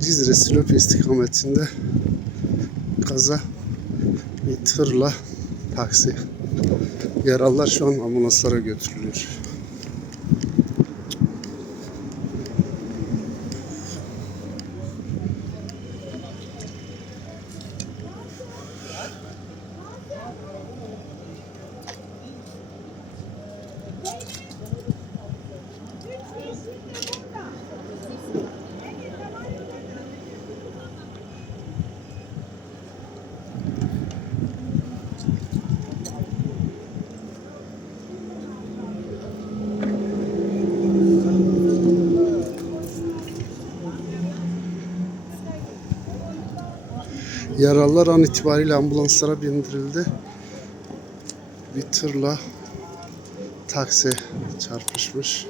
Cizre Silopi istikametinde kaza, bir tırla taksi. Yaralılar şu an ambulanslara götürülüyor. Yaralılar an itibariyle ambulanslara bindirildi. Bir tırla taksi çarpışmış.